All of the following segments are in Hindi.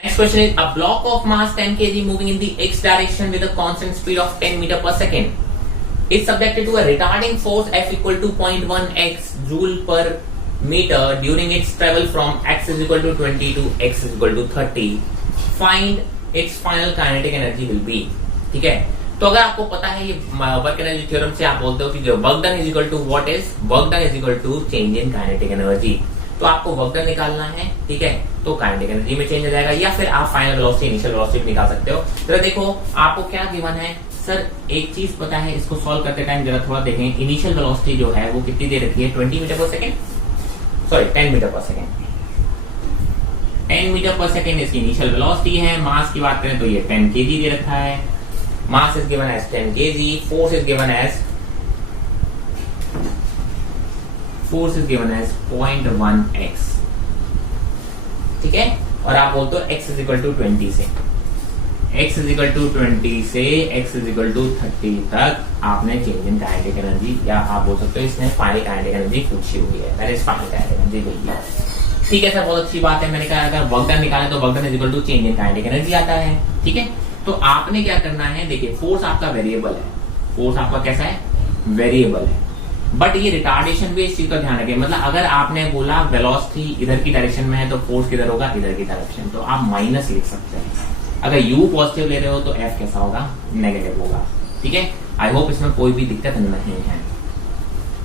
Next question is a block of mass 10 kg moving in the x direction with a constant speed of 10 meter per second is subjected to a retarding force F equal to 0.1 x joule per meter during its travel from x is equal to 20 to x is equal to 30. Find its final kinetic energy will be. ठीक है, तो अगर आपको पता है ये वर्क एनर्जी थ्योरम से आप बोलते हो कि जो work done is equal to what is work done is equal to change in kinetic energy, तो आपको वर्क डन निकालना है, ठीक है, तो काइनेटिक एनर्जी में चेंज हो जाएगा या फिर आप फाइनल वेलोसिटी इनिशियल वेलोसिटी निकाल सकते हो। जरा देखो आपको क्या गिवन है सर, एक चीज पता है, इसको सॉल्व करते टाइम जरा थोड़ा देखें। इनिशियल वेलोसिटी जो है वो कितनी दे रखी है, 20 मीटर पर सेकेंड, सॉरी 10 मीटर पर सेकेंड, 10 मीटर पर सेकेंड इसकी इनिशियल वेलोसिटी है। मास की बात करें तो ये 10 kg दे रखा है, mass is given as 10 kg, force is given as 0.1x, ठीक है, और आप बोलते हो x इज इक्वल टू 20 से x इज इक्वल टू 20 से x इज इक्वल टू 30 तक आपने चेंज इन काइनेटिक एनर्जी, या आप बोल सकते हो इसने फाइनल काइनेटिक एनर्जी पूछी हुई है, that is final kinetic energy बोलिए। ठीक है सर, बहुत अच्छी बात है। मैंने कहा अगर वर्क डन निकालें तो work done is equal to change in kinetic energy आता है, ठीक है। तो आपने क्या करना है, देखिए फोर्स आपका वेरिएबल है, फोर्स आपका कैसा है, वेरिएबल है, बट ये रिटार्डेशन भी इस चीज का ध्यान रखें। मतलब अगर आपने बोला वेलोसिटी इधर की डायरेक्शन में है तो फोर्स किधर होगा, इधर की डायरेक्शन, तो आप माइनस लिख सकते हैं। अगर u पॉजिटिव ले रहे हो तो f कैसा होगा, नेगेटिव होगा, ठीक है। आई होप इसमें कोई भी दिक्कत नहीं है।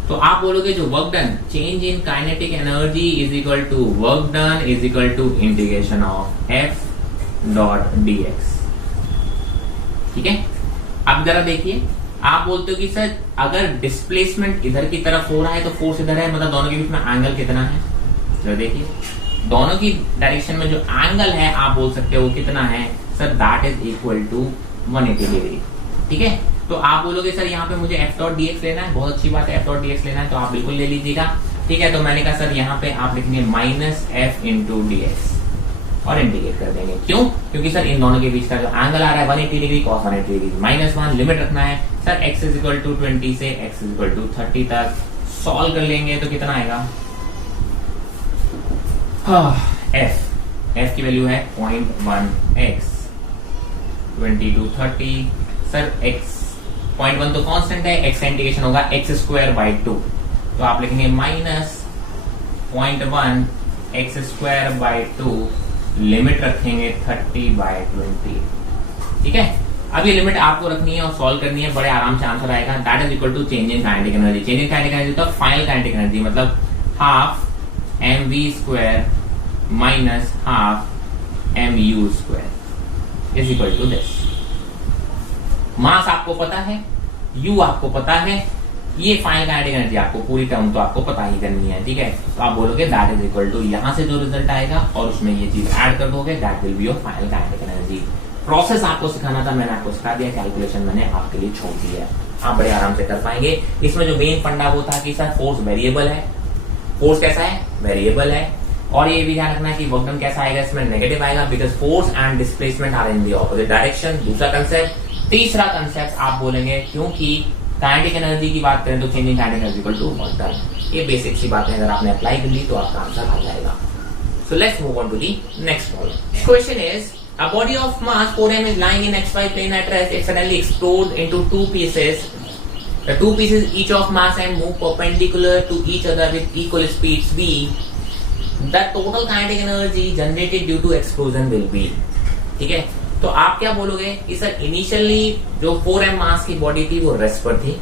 तो आप बोलोगे जो work done change in kinetic energy is equal to work done is equal to integration of f dot dx, ठीक है। अब जरा देखिए, आप बोलते हो कि सर अगर डिस्प्लेसमेंट इधर की तरफ हो रहा है तो फोर्स इधर है, मतलब दोनों के बीच में एंगल कितना है, जरा देखिए दोनों की डायरेक्शन में जो एंगल है आप बोल सकते हो कितना है sir, that is equal to 180 degree, ठीक है। तो आप बोलोगे सर यहाँ पे मुझे f डॉट dx लेना है, बहुत अच्छी बात है, f डॉट dx लेना है तो आप बिल्कुल ले लीजिएगा, ठीक है। तो मैंने कहा सर यहाँ पे आप लिखेंगे माइनस f इंटू dx और इंटीग्रेट कर देंगे, क्यों, क्योंकि सर इन दोनों के बीच का जो एंगल आ रहा है 180 डिग्री cos 180 डिग्री, -1 लिमिट रखना है sir, x is equal to 20 से x इज इक्वल टू 30 तक। सॉल्व कर लेंगे तो कितना आएगा, f की वैल्यू है 0.1x 20 टू 30, सर x 0.1 तो कांस्टेंट है, x का इंटीग्रेशन होगा x²/2, तो आप लिखेंगे माइनस 0.1 x²/2, लिमिट रखेंगे 30/20, ठीक है। अब ये लिमिट आपको रखनी है और सॉल्व करनी है, बड़े आराम से आंसर आएगा, that is equal to change in kinetic energy. Change in kinetic energy तो फाइनल काइनेटिक एनर्जी मतलब half mv² minus half mu² is equal to this. Mass आपको पता है, u आपको पता है, ये फाइनल काइनेटिक एनर्जी आपको पूरी टर्म तो आपको पता ही करनी है, ठीक है। तो आप बोलोगे दैट इज इक्वल टू यहां से जो रिजल्ट आएगा और उसमें ये चीज ऐड कर दोगे, that will be your final kinetic energy. Process आपको सिखाना था, मैंने आपको सिखा दिया, कैलकुलेशन मैंने आपके लिए छोड़ दी है, आप बड़े आराम से कर पाएंगे। इसमें जो मेन फंडा वो था कि सर फोर्स वेरिएबल है, फोर्स कैसा है, वेरिएबल है, और ये भी ध्यान रखना है कि वर्क डन कैसा आएगा, इसमें नेगेटिव आएगा because force and displacement are in the opposite direction. दूसरा कंसेप्ट, तीसरा कंसेप्ट आप बोलेंगे क्योंकि काइनेटिक एनर्जी की बात करें तो change in kinetic energy equal to work done. ये बेसिक सी बातें अगर आपने अप्लाई कर ली तो आपका आंसर आ जाएगा। So let's move on to the next problem. Question is a body of mass 4m is lying in xy plane at rest. It suddenly explodes into two pieces. The two pieces each of mass m move perpendicular to each other with equal speeds v. The total kinetic energy generated due to explosion will be, ठीक है। तो आप क्या बोलोगे कि सर इनिशियली जो 4m मास की बॉडी थी वो रेस्ट पर थी,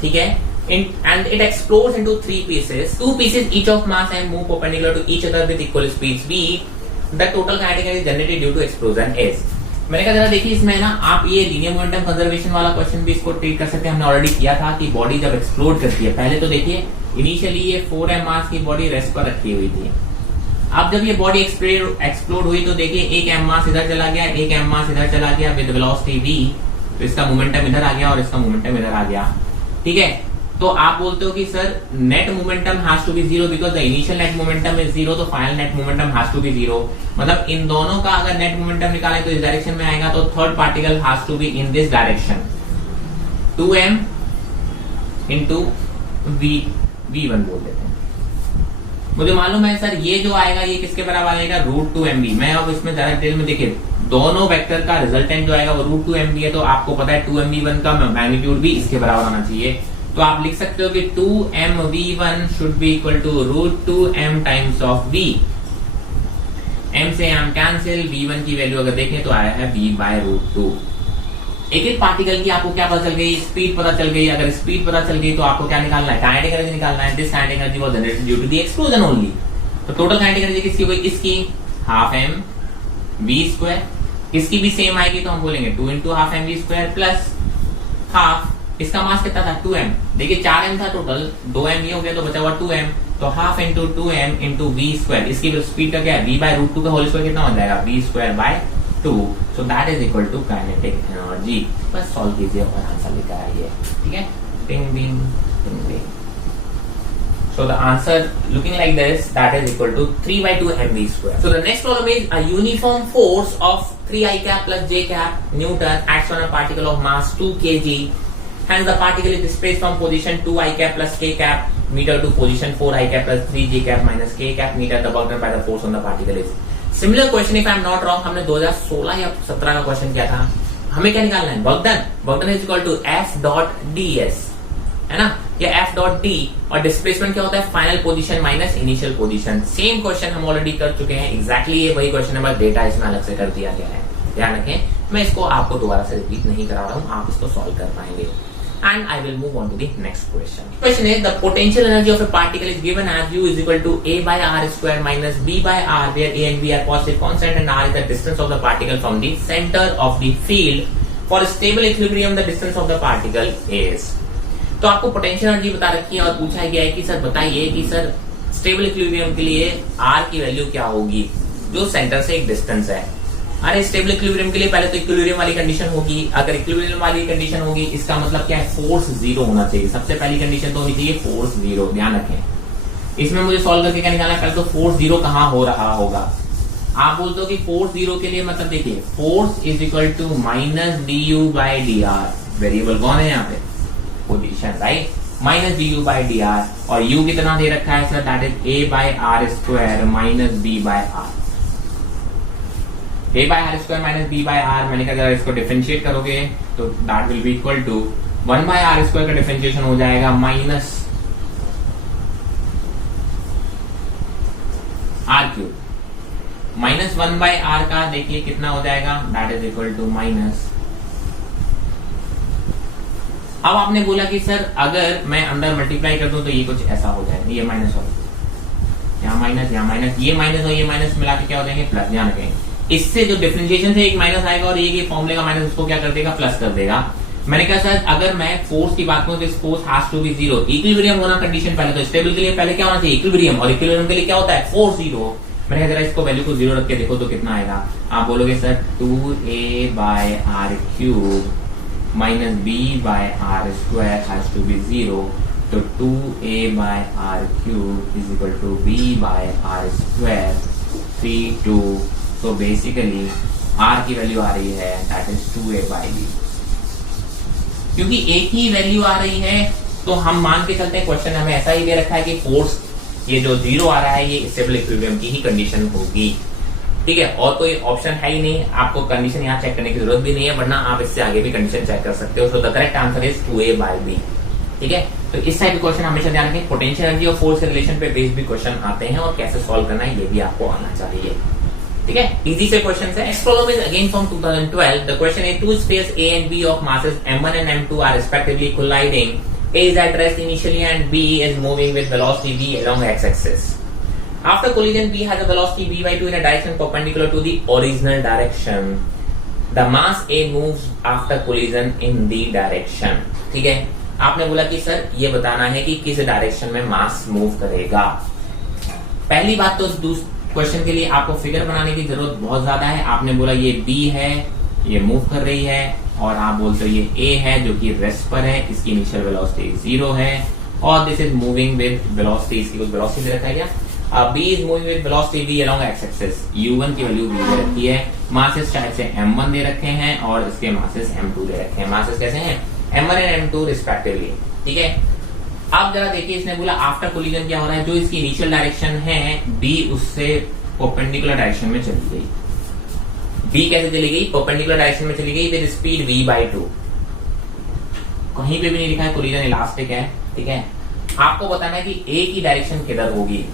ठीक है, and it explodes into three pieces. Two pieces each of mass m move perpendicular to each other with equal speeds v. The total kinetic energy generated due to explosion is. मैंने कहा जरा देखिए इसमें ना आप ये लीनियर मोमेंटम कंजर्वेशन वाला क्वेश्चन भी इसको ट्रीट कर सकते हैं। हमने ऑलरेडी किया था कि बॉडी जब एक्सप्लोड करती है, पहले तो देखिए इनिशियली ये 4m मास की बॉडी रेस्ट पर रखी हुई थी। अब जब ये बॉडी एक्सप्लोड हुई तो देखिए एक m मास इधर चला गया, एक m मास इधर चला गया विद वेलोसिटी v, तो इसका मोमेंटम इधर आ गया और इसका मोमेंटम इधर आ गया, ठीक है। तो आप बोलते हो कि sir net momentum has to be zero because the initial net momentum is zero, तो final net momentum has to be zero. मतलब इन दोनों का अगर नेट मोमेंटम निकाले तो इस डायरेक्शन में आएगा, तो third particle has to be in this direction, 2m into v1 बोल देते हैं, मुझे मालूम है सर ये जो आएगा ये किसके बराबर आएगा, √2mv। मैं अब इसमें ज्यादा डिटेल में देखिए, दोनों वेक्टर का रिजल्टेंट जो आएगा वो √2mv है, तो आपको पता है 2mv1 का मैग्नीट्यूड भी इसके बराबर होना चाहिए। तो आप लिख सकते हो कि 2mv1 should be equal to √2m times of v। m से m कैंसिल, v1 की वैल्यू अगर देखें तो आया है v/√2। एक एक पार्टिकल की आपको क्या पता चल गई, स्पीड पता चल गई। अगर स्पीड पता चल गई तो आपको क्या निकालना है, काइनेटिक एनर्जी निकालना है। This kinetic energy was generated due to the explosion only. तो टोटल काइनेटिक एनर्जी किसकी हो गई, इसकी हाफ एम वी स्क्वायर। इसकी भी सेम आएगी तो हम बोलेंगे 2 into half M V square plus half, इसका मास कितना था 2m। देखिए 4m था टोटल, 2m ये हो गया तो बचा हुआ 2m, तो half into 2m into V square. इसकी स्पीड का क्या है, v/√2 का होल स्क्वायर कितना हो जाएगा, v²/2। So that is equal to kinetic energy. बस सॉल्व कीजिए और आंसर लेकर आइए, ठीक है। टिंग बिंग टिंग Bing. So the answer looking like this, that is equal to 3/2 mv square. So the next problem is a uniform force of 3 I cap plus j cap Newton acts on a particle of mass 2 kg. Hence the particle is displaced from position 2 I cap plus k cap meter to position 4 I cap plus 3 j cap minus k cap meter. The work done by the force on the particle is. Similar question if I am not wrong, हमने 2016 या 17 का क्वेश्चन किया था। हमें क्या निकालना है, work done. Work done is equal to F.ds, है ना, या F.d, और डिस्प्लेसमेंट क्या होता है, final position minus initial position. Same question हम ऑलरेडी कर चुके हैं, एग्जैक्टली ये वही क्वेश्चन है, बस डेटा इसमें अलग से कर दिया गया है। ध्यान रखें, मैं इसको आपको दोबारा से रिपीट नहीं करा रहा हूं, आप इसको सॉल्व कर पाएंगे। And I will move on to the next question. Question is the potential energy of a particle is given as U is equal to A by R square minus B by R, where A and B are positive constant and R is the distance of the particle from the center of the field. For stable equilibrium, the distance of the particle is. तो आपको पोटेंशियल एनर्जी बता रखी है और पूछा गया है कि सर बताइए कि सर स्टेबल इक्विलिब्रियम के लिए R की वैल्यू क्या होगी, जो सेंटर से एक डिस्टेंस है। अरे स्टेबल इक्विलिब्रियम के लिए पहले तो इक्विलिब्रियम वाली कंडीशन होगी। अगर इक्विलिब्रियम वाली कंडीशन होगी इसका मतलब क्या है, फोर्स 0 होना चाहिए। सबसे पहली कंडीशन तो होनी चाहिए फोर्स 0। ध्यान रखें, इसमें मुझे सॉल्व करके क्या निकालना है, पहले तो फोर्स 0 कहां हो रहा होगा। आप बोलते हो कि फोर्स 0 के लिए मतलब देखिए force is equal to minus du/dr। Variable कौन है यहाँ पे, पोजीशन, राइट। माइनस du/dr, और u कितना दे रखा है sir, that is a/r² minus b/r। a/r² minus b/r, मैंने कहा अगर इसको डिफरेंशिएट करोगे तो that will be equal to 1/r² का डिफरेंशिएशन हो जाएगा माइनस r³। माइनस 1/r का देखिए कितना हो जाएगा, that is equal to minus. अब आपने बोला कि सर अगर मैं अंदर मल्टीप्लाई कर दूं तो ये कुछ ऐसा हो जाएगा, ये माइनस हो, यहाँ माइनस, यहाँ माइनस, ये माइनस और ये माइनस मिला के क्या हो जाएंगे, प्लस। ध्यान रखें, इससे जो डिफरेंशिएशन से एक माइनस आएगा और ये फॉर्मूले का माइनस उसको क्या कर देगा, प्लस कर देगा। मैंने कहा सर अगर मैं फोर्स की बात करूं तो force has to be 0। Equilibrium होना कंडीशन पहले, तो स्टेबल के लिए पहले क्या होना चाहिए, इक्विलिब्रियम, और इक्विलिब्रियम के लिए क्या होता है, फोर्स 0। मैंने कहा जरा इसको वैल्यू को 0 रख के देखो तो कितना आएगा। आप बोलोगे sir 2a/r³ minus b/r² has to be 0, तो 2a/r³ is equal to b/r², 3 2। तो बेसिकली r की वैल्यू आ रही है दैट इज 2a/b। क्योंकि एक ही वैल्यू आ रही है तो हम मान के चलते हैं, क्वेश्चन हमें ऐसा ही दे रखा है कि फोर्स ये जो 0 आ रहा है ये स्टेबल इक्विलिब्रियम की ही कंडीशन होगी, ठीक है। और कोई ऑप्शन है ही नहीं, आपको कंडीशन यहाँ चेक करने की जरूरत भी नहीं है, वरना आप इससे आगे भी कंडीशन चेक कर सकते हो। सो the correct answer is 2a/b, ठीक है। तो इस टाइप के क्वेश्चन हमेशा ध्यान रखें, पोटेंशियल एनर्जी और फोर्स के रिलेशन पे बेस्ड भी क्वेश्चन आते हैं और कैसे सॉल्व करना है ये भी आपको आना चाहिए, ठीक है। इजी से क्वेश्चन है। Next problem is again from 2012। The question is to space A and B of masses m1 and m2 are respectively colliding. A is at rest initially and B is moving with velocity v along x-axis. After collision, B has a velocity v/2 in a direction perpendicular to the original direction. The mass A moves after collision in the direction. ठीक है, आपने बोला कि सर ये बताना है कि किस डायरेक्शन में मास मूव करेगा। पहली बात तो क्वेश्चन के लिए आपको फिगर बनाने की जरूरत बहुत ज्यादा है। आपने बोला ये B है, ये मूव कर रही है, और आप बोलते हो ये A है जो कि रेस्ट पर है, इसकी इनिशियल वेलोसिटी 0 है, और this is moving with velocity, इसकी कुछ वेलोसिटी दे रखा है क्या, B is moving with velocity v along x-axis. U1 की वैल्यू v दे रखी है, मासेस शायद से m1 दे रखे हैं और इसके मासेस m2 दे रखे हैं। मासेस कैसे हैं, m1 एंड m2 रिस्पेक्टिवली, ठीक है। अब जरा देखिए, इसने बोला आफ्टर कोलिजन क्या हो रहा है, जो इसकी इनिशियल डायरेक्शन है डी उससे परपेंडिकुलर डायरेक्शन में चली गई। डी कैसे चली गई, परपेंडिकुलर डायरेक्शन में चली गई विद स्पीड v/2। कहीं पे भी नहीं लिखा है कोलिजन इलास्टिक है, ठीक है। आपको बताना है कि ए की डायरेक्शन किधर होगी।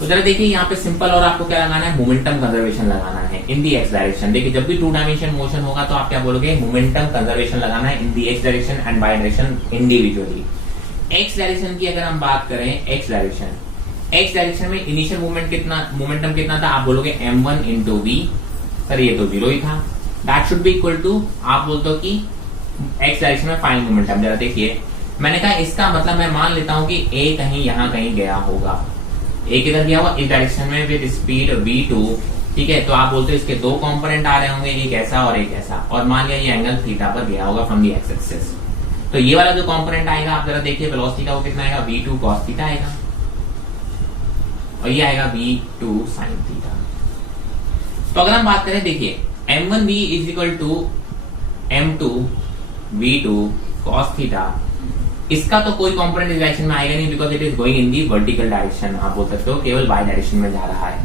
तो जरा देखिए यहाँ पे सिंपल, और आपको क्या लगाना है, मोमेंटम कंजर्वेशन लगाना है इन दी एक्स डायरेक्शन। देखिए जब भी 2 डायमेंशन मोशन होगा तो आप क्या बोलोगे, मोमेंटम कंजर्वेशन लगाना है in the x direction and y direction individually. X direction की अगर हम बात करें, एक्स डायरेक्शन में इनिशियल मोमेंटम कितना था, आप बोलोगे m1 इंटू वी। सर ये तो 0 ही था, that should be equal to, आप बोलते हो कि एक्स डायरेक्शन में फाइनल मोमेंटम। जरा देखिए, मैंने कहा इसका मतलब मैं मान लेता हूं कि ए कहीं यहां कहीं गया होगा। ए किधर गया होगा, इस डायरेक्शन में विद स्पीड v2, ठीक है। तो आप बोलते हो इसके 2 कंपोनेंट आ रहे होंगे, एक ऐसा और एक ऐसा, और मान लिया ये एंगल थीटा पर गया होगा फ्रॉम द एक्स एक्सिस। तो ये वाला जो कंपोनेंट आएगा, आप जरा देखिए वेलोसिटी का, वो कितना आएगा, v2 cos थीटा आएगा, और ये आएगा v2 sin थीटा। तो अगर हम बात करें, देखिए m1v is equal to m2 v2 cos theta, इसका तो कोई कंपोनेंट इस डायरेक्शन में आएगा नहीं, because it is going in the vertical direction. आप बोल सकते हो केवल वाई डायरेक्शन में जा रहा है।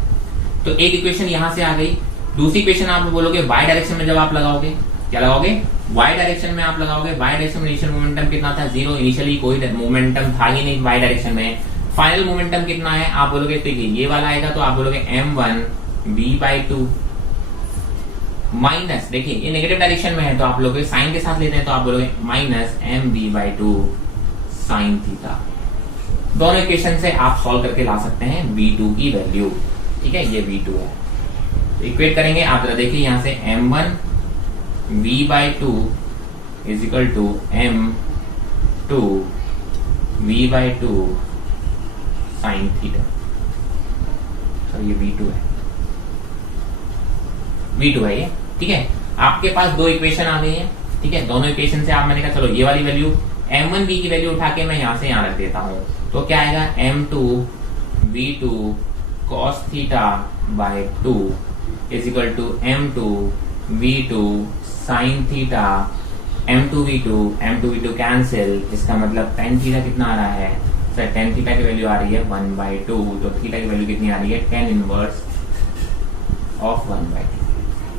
तो एक इक्वेशन यहां से आ गई। दूसरी इक्वेशन आप बोलोगे वाई डायरेक्शन में, जब आप लगाओगे, क्या लगाओगे, वाई डायरेक्शन में आप लगाओगे, वाई डायरेक्शन में इनिशियल मोमेंटम कितना था, 0। इनिशियली कोई मोमेंटम था ही नहीं वाई डायरेक्शन में। फाइनल मोमेंटम कितना है, आप बोलोगे तो ये वाला आएगा, तो आप बोलोगे m1 v/2 माइनस, देखिए ये नेगेटिव डायरेक्शन में है तो आप लोग साइन के साथ लेते हैं, तो आप बोलोगे माइनस mv/2 साइन थीटा। दोनों इक्वेशन से आप सॉल्व करके ला सकते हैं v2 की वैल्यू, ठीक है। ये v2 है, तो इक्वेट करेंगे आप जरा देखिए, यहां से m1 v/2 is equal to m2 v/2 sine theta. Sir ये v2 है ये, ठीक है। आपके पास 2 इक्वेशन आ गई है, ठीक है। दोनों इक्वेशन से आप, मैंने कहा चलो ये वाली वैल्यू m1 v की वैल्यू उठा के मैं यहां से यहां रख देता हूं, तो क्या आएगा, m2 v2 cos theta by 2 is equal to m2 v2 sin theta. m2 v2 cancel, इसका मतलब tan थीटा कितना आ रहा है, सर tan थीटा की वैल्यू आ रही है 1/2, तो थीटा की वैल्यू कितनी आ रही है, tan इनवर्स ऑफ 1/2।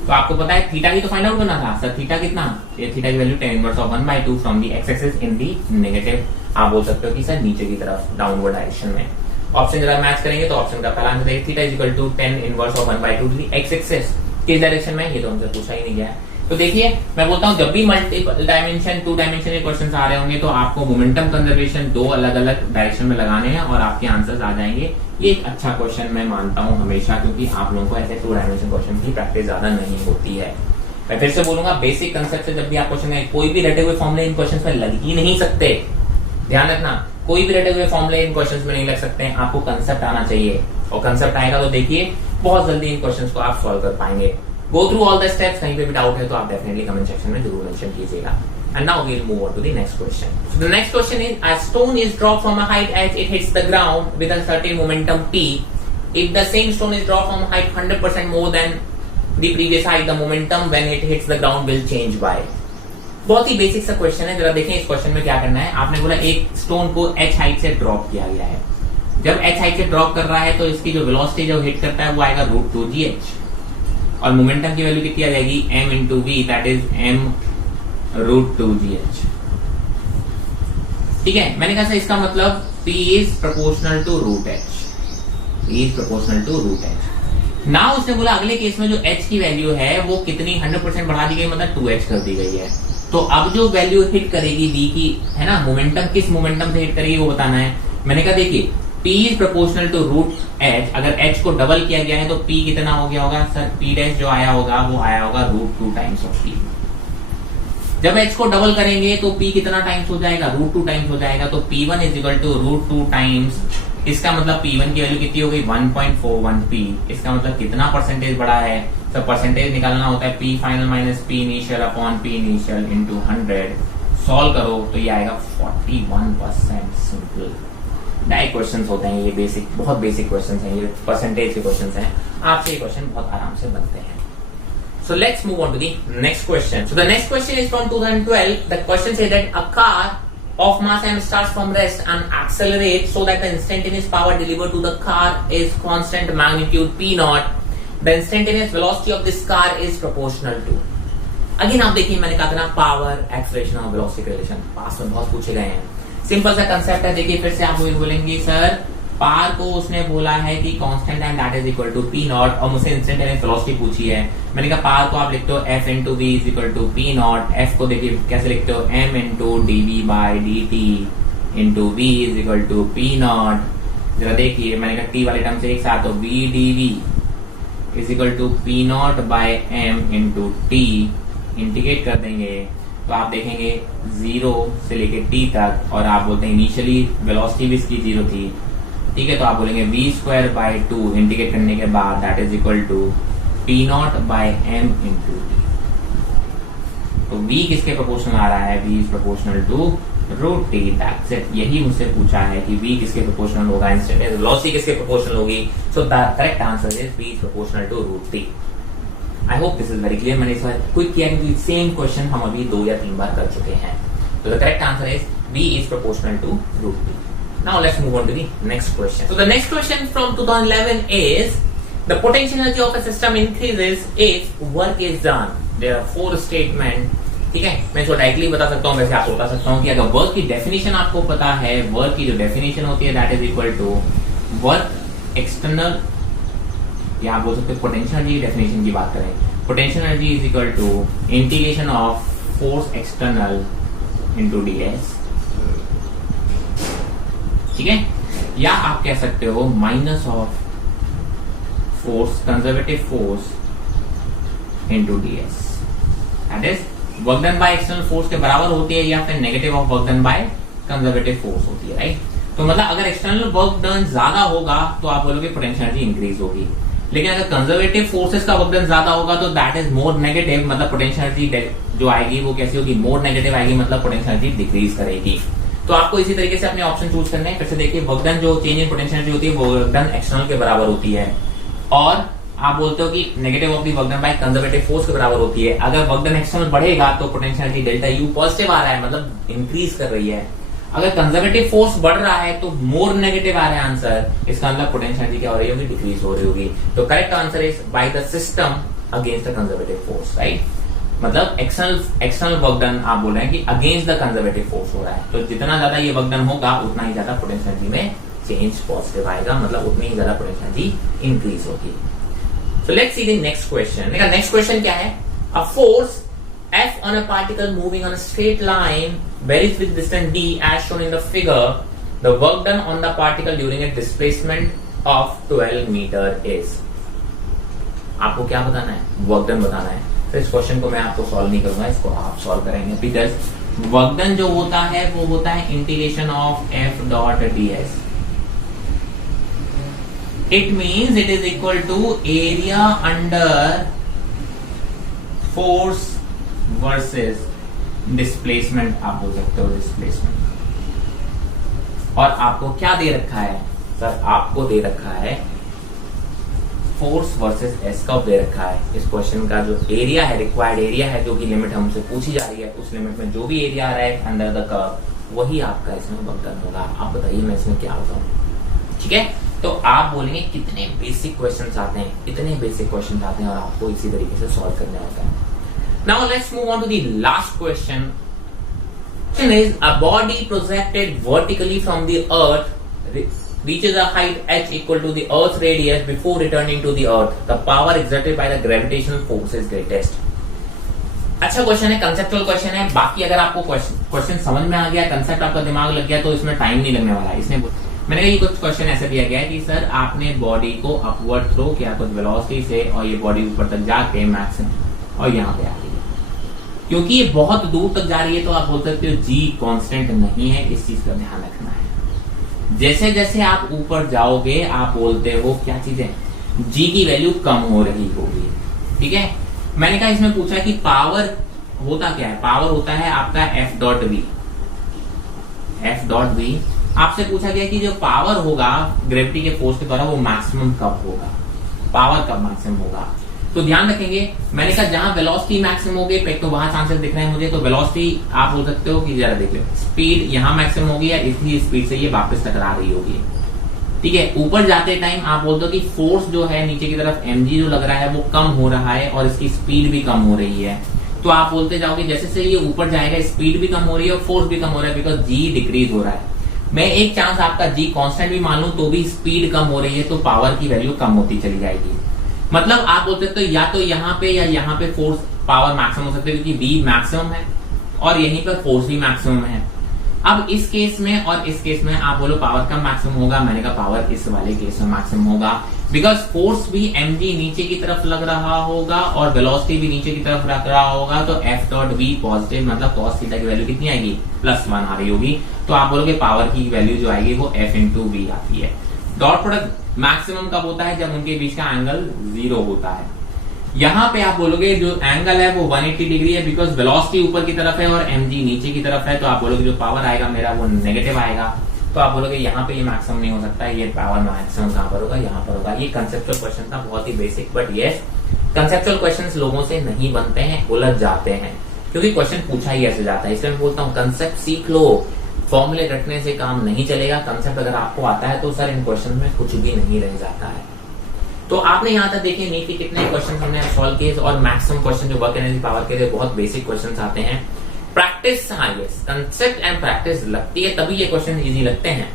तो आपको पता है थीटा की तो फाइंड आउट करना था, सर थीटा कितना, ये थीटा की value tan inverse of 1/2 from the X axis in the negative. आप बोल सकते हो कि सर नीचे की तरफ, डाउनवर्ड डायरेक्शन में। ऑप्शन जरा मैच करेंगे तो ऑप्शन का पहला आंसर है theta is equal to tan inverse of 1/2 the X axis. किस डायरेक्शन में, ये तो हमसे पूछा ही नहीं गया है। तो देखिए मैं बोलता हूं, जब भी मल्टीपल डायमेंशन 2 डायमेंशनल क्वेश्चंस आ रहे होंगे तो आपको मोमेंटम कंजर्वेशन 2 अलग अलग डायरेक्शन में लगाने हैं और आपके आंसर्स आ जाएंगे। ये एक अच्छा क्वेश्चन मैं मानता हूं हमेशा, क्योंकि आप लोगों को ऐसे 2 डायमेंशन क्वेश्चन की प्रैक्टिस ज्यादा नहीं होती है। मैं फिर से बोलूंगा, बेसिक कंसेप्ट से जब भी आप क्वेश्चन है, कोई भी रटे हुए फॉर्मूले इन क्वेश्चन में लग ही नहीं सकते। ध्यान रखना, कोई भी रटे हुए फॉर्मूले इन क्वेश्चन में नहीं लग सकते हैं। आपको कंसेप्ट आना चाहिए, और कंसेप्ट आएगा तो देखिए बहुत जल्दी इन क्वेश्चन को आप सॉल्व कर पाएंगे। Go through all the steps. कहीं पे भी डाउट है तो आप डेफिनेटली कमेंट सेक्शन में जरूर मेंशन कीजिएगा। And now we'll move on to the next question. So the next question is, a stone is dropped from a height as it hits the ground with a certain momentum p. If the same stone is dropped from a height 100% more than the previous height, the momentum when it hits the ground will change by. बहुत ही बेसिक सा क्वेश्चन है, जरा देखें इस क्वेश्चन में क्या करना है। आपने बोला एक स्टोन को h हाइट से ड्रॉप किया गया है। जब h हाइट से ड्रॉप कर रहा है तो इसकी जो वेलोसिटी जो हिट करता है वो आएगा √2gh, और मोमेंटम की वैल्यू कितनी आ जाएगी, m into V, that is m √2gh। ठीक है, मैंने कहा इसका मतलब p is proportional to √h, p is proportional to √h। ना उसने बोला अगले केस में जो h की वैल्यू है वो कितनी 100% बढ़ा दी गई, मतलब 2h कर दी गई है। तो अब जो वैल्यू हिट करेगी v की, है ना, मोमेंटम किस मोमेंटम से हिट करेगी वो बताना है। मैंने कहा देखिए p is proportional to √h, अगर h को डबल किया गया है तो p कितना हो गया होगा, सर p डैश जो आया होगा वो आया होगा √2 टाइम्स ऑफ p। जब h को डबल करेंगे तो p कितना टाइम्स हो जाएगा, √2 टाइम्स हो जाएगा। तो p1 is equal to √2 times, इसका मतलब p1 की वैल्यू कितनी हो गई 1.41p। इसका मतलब कितना परसेंटेज बढ़ा है, तो परसेंटेज निकालना होता है p final minus p initial upon p initial into 100। Solve करो तो ये आएगा 41%। सिंपल डायरेक्ट क्वेश्चंस होते हैं ये, बेसिक, बहुत बेसिक क्वेश्चंस हैं ये, परसेंटेज के क्वेश्चंस हैं। आपसे ये क्वेश्चन बहुत आराम से बनते हैं। So let's move on to the next question. So the next question is from 2012. The question says that a car of mass m starts from rest and accelerates so that the instantaneous power delivered to the car is constant magnitude p naught. The instantaneous velocity of this car is proportional to. Again आप देखिए, मैंने कहा था ना पावर एक्सेलरेशन और वेलोसिटी का रिलेशन पास में बहुत पूछे गए हैं. सिंपल सा कंसेप्ट है. देखिए फिर से आप बोलेंगे सर पार को उसने बोला है कि constant and that is equal to P naught और मुझसे इंस्टेंटेनियस वेलोसिटी पूछी है. मैंने कहा पार को आप लिखते हो F into V is equal to P naught. F को देखिए कैसे लिखते हो, M into D V by D T into V is equal to P naught. जरा देखिए मैंने कहा टी वाले टर्म से एक साथ, तो V D V is equal to P naught by M into T. Integrate कर देंगे तो आप देखेंगे 0 से लेके t तक, और आप बोलते हैं इनिशियली वेलोसिटी भी इसकी 0 थी. ठीक है, तो आप बोलेंगे v स्क्वायर बाई 2 इंटीग्रेट करने के बाद that is equal to P naught by M into T. तो v किसके प्रोपोर्शनल आ रहा है, v is proportional to root T. That's it. यही मुझसे पूछा है कि v किसके प्रोपोर्शनल होगा, इंस्टेंटेनियस वेलोसिटी किसके प्रोपोर्शनल होगी. So the correct answer is v is proportional to root T. I hope this is very clear. मैंने इस बार क्विक किया क्योंकि सेम क्वेश्चन हम अभी 2 या 3 बार कर चुके हैं. तो the correct answer is v is proportional to root T. Now let's move on to the next question. So the next question from 2011 is the potential energy of a system increases if work is done. There are 4 statement. ठीक है, मैं इसको डायरेक्टली बता सकता हूँ, वैसे आपको बता सकता हूँ कि अगर वर्क की डेफिनेशन आपको पता है, वर्क की जो डेफिनेशन होती है that is equal to work external, या आप बोल सकते हो पोटेंशियल एनर्जी डेफिनेशन की बात करें, potential energy is equal to integration of force external into D S. ठीक है, या आप कह सकते हो minus of force conservative force into D S. That is work done by external force के बराबर होती है, या फिर negative of work done by conservative force होती है. राइट, तो मतलब अगर एक्सटर्नल वर्क डन ज्यादा होगा तो आप बोलोगे पोटेंशियल एनर्जी इंक्रीज होगी, लेकिन अगर कंजर्वेटिव फोर्सेस का वर्क डन ज्यादा होगा तो दैट इज मोर नेगेटिव, मतलब पोटेंशियल एनर्जी जो आएगी वो कैसी होगी, मोर नेगेटिव आएगी, मतलब पोटेंशियल एनर्जी डिक्रीज करेगी. तो आपको इसी तरीके से अपने ऑप्शन चूज करने हैं. फिर से देखिए वर्क डन जो चेंज इन पोटेंशियल एनर्जी होती है वो वर्क डन एक्सटर्नल के बराबर होती है, और आप बोलते हो कि negative of the work done by conservative force के बराबर होती है. अगर वर्क डन एक्सटर्नल बढ़ेगा तो potential energy delta U positive आ रहा है, मतलब इंक्रीज कर रही है. अगर कंजर्वेटिव फोर्स बढ़ रहा है तो मोर नेगेटिव आ रहा है आंसर, इसका मतलब पोटेंशियल एनर्जी क्या हो रही होगी, डिक्रीज हो रही होगी. तो correct answer is by the system against the conservative force. Right, मतलब एक्सटर्नल वर्क डन आप बोल रहे हैं कि अगेंस्ट द कंजर्वेटिव फोर्स हो रहा है, तो जितना ज्यादा ये वर्क डन होगा उतना ही ज्यादा पोटेंशियल एनर्जी में चेंज पॉजिटिव आएगा, मतलब उतनी ही ज्यादा पोटेंशियल एनर्जी इंक्रीज होगी. So let's see the next question. Next question क्या है, a force F on a particle moving on a straight line varies with distance d as shown in the figure. The work done on the particle during a displacement of 12 meter is. आपको क्या बताना है, वर्क डन बताना है. तो इस क्वेश्चन को मैं आपको सॉल्व नहीं करूंगा, इसको आप सॉल्व करेंगे, बिकॉज वर्क डन जो होता है वो होता है integration of F dot D S. It means it is equal to area under force versus displacement, आप बोल सकते हो डिस्प्लेसमेंट. और आपको क्या दे रखा है सर, आपको दे रखा है फोर्स वर्सेस एस कर्व दे रखा है. इस क्वेश्चन का जो एरिया है, रिक्वायर्ड एरिया है, जो कि लिमिट हमसे पूछी जा रही है, उस लिमिट में जो भी एरिया आ रहा है अंडर द कर्व वही आपका इसमें वर्क डन होगा. आप बताइए मैं इसमें क्या बताऊं. ठीक है, तो आप बोलेंगे कितने बेसिक क्वेश्चन आते हैं, इतने बेसिक क्वेश्चन आते हैं और आपको इसी तरीके से सॉल्व करने होता है. Now let's move on to the last question. Question is, a body projected vertically from the earth reaches a height h equal to the earth's radius before returning to the earth. The power exerted by the gravitational force is greatest. अच्छा क्वेश्चन है, कंसेप्चुअल क्वेश्चन है. बाकी अगर आपको क्वेश्चन समझ में आ गया, कंसेप्ट आपका दिमाग लग गया, तो इसमें टाइम नहीं लगने वाला है. इसमें मैंने कहा कुछ क्वेश्चन ऐसा दिया गया है कि सर आपने बॉडी को अपवर्ड थ्रो किया कुछ वेलोसिटी से, और ये बॉडी ऊपर तक जाके मैक्सिमम और यहाँ पे आ गई. क्योंकि ये बहुत दूर तक जा रही है तो आप बोल सकते हो जी कांस्टेंट नहीं है, इस चीज का ध्यान रखना है. जैसे जैसे आप ऊपर जाओगे आप बोलते हो क्या चीजें, जी की वैल्यू कम हो रही होगी. ठीक है, मैंने कहा इसमें पूछा कि पावर होता क्या है, पावर होता है आपका F dot V. F dot V आपसे पूछा गया कि जो पावर होगा ग्रेविटी के फोर्स के द्वारा वो मैक्सिमम कब होगा, पावर कब मैक्सिमम होगा. तो ध्यान रखेंगे, मैंने कहा जहां वेलोसिटी मैक्सिमम होगी एक तो वहां चांसेस दिख रहे हैं मुझे, तो वेलोसिटी आप बोल सकते हो कि जरा देख लो, स्पीड यहां मैक्सिमम होगी या इतनी स्पीड से ये वापस टकरा रही होगी। ठीक है, ऊपर जाते टाइम आप बोलते हो कि फोर्स जो है नीचे की तरफ mg जो लग रहा है वो कम हो रहा है और इसकी स्पीड भी कम हो रही है। तो आप बोलते जाओगे जैसे से ये ऊपर जाएगा स्पीड भी कम हो रही है और फोर्स भी कम हो रहा है, बिकॉज g डिक्रीज हो रहा है। मैं एक चांस आपका g कांस्टेंट भी मान लूं तो भी स्पीड कम हो रही है, तो पावर की वैल्यू कम होती चली जाएगी। मतलब आप बोलते तो या तो यहाँ पे या यहाँ पे फोर्स पावर मैक्सिमम हो सकती है, क्योंकि v मैक्सिमम है और यहीं पर फोर्स भी मैक्सिमम है। अब इस केस में और इस केस में आप बोलो पावर कम मैक्सिमम होगा, मैंने कहा पावर इस वाले केस में मैक्सिमम होगा, बिकॉज फोर्स भी mg नीचे की तरफ लग रहा होगा और वेलोसिटी भी नीचे की तरफ लग रहा होगा, तो f डॉट v पॉजिटिव मतलब cos थीटा की वैल्यू कितनी आएगी, +1 आ रही होगी। तो आप बोलोगे पावर की वैल्यू जो आएगी वो f इंटू वी आती है। डॉट प्रोडक्ट मैक्सिमम कब होता है, जब उनके बीच का एंगल 0 होता है। यहां पे आप बोलोगे जो एंगल है वो 180 डिग्री है, बिकॉज वेलोसिटी ऊपर की तरफ है और mg नीचे की तरफ है, तो आप बोलोगे जो पावर आएगा मेरा वो नेगेटिव आएगा। तो आप बोलोगे यहाँ पे ये मैक्सिमम नहीं हो सकता है, ये पावर मैक्सिमम कहां पर होगा, यहाँ पर होगा। ये कंसेप्चुअल क्वेश्चन था, बहुत ही basic, but yes conceptual questions लोगों से नहीं बनते हैं, उलझ जाते हैं, क्योंकि क्वेश्चन पूछा ही ऐसे जाता है। इसलिए मैं बोलता हूँ कंसेप्ट सीख लो, फॉर्मूले रटने से काम नहीं चलेगा। कंसेप्ट अगर आपको आता है तो सर इन क्वेश्चन में कुछ भी नहीं रह जाता है। तो आपने यहाँ तक देखिए नीट के कितने क्वेश्चन हमने सॉल्व किए और मैक्सिमम क्वेश्चन जो वर्क एनर्जी पावर के लिए बहुत बेसिक क्वेश्चन आते हैं। प्रैक्टिस, हाँ यस, कंसेप्ट एंड प्रैक्टिस लगती है तभी ये क्वेश्चन इजी लगते हैं।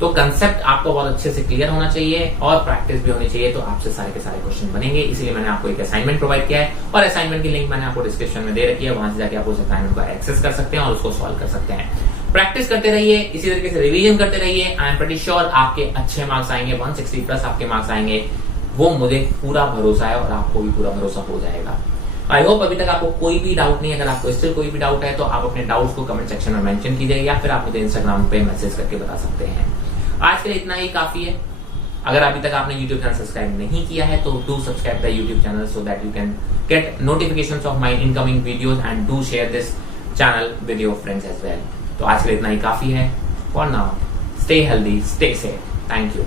तो कंसेप्ट आपको बहुत अच्छे से क्लियर होना चाहिए और प्रैक्टिस भी होनी चाहिए, तो आपसे सारे के सारे क्वेश्चन बनेंगे। इसलिए मैंने आपको एक असाइनमेंट प्रोवाइड किया है और असाइनमेंट की लिंक मैंने आपको डिस्क्रिप्शन में दे रखी है, वहां से जाके आप उस असाइनमेंट को एक्सेस कर सकते हैं और उसको सॉल्व कर सकते हैं। प्रैक्टिस करते रहिए, इसी तरीके से रिवीजन करते रहिए। आई एम प्रीटी श्योर आपके अच्छे मार्क्स आएंगे, 160 प्लस आपके मार्क्स आएंगे, वो मुझे पूरा भरोसा है और आपको भी पूरा भरोसा हो जाएगा। आई होप अभी तक आपको कोई भी डाउट नहीं है। अगर आपको स्टिल कोई भी डाउट है तो आप अपने डाउट्स को कमेंट सेक्शन में मेंशन कीजिए या फिर आप मुझे इंस्टाग्राम पे मैसेज करके बता सकते हैं। आज के लिए इतना ही काफी है। अगर अभी तक आपने YouTube चैनल सब्सक्राइब नहीं किया है तो do subscribe the YouTube channel so that you can get notifications of my incoming videos and do share this channel with your friends as well. तो आज के लिए इतना ही काफी है। For now stay healthy, stay safe, thank you.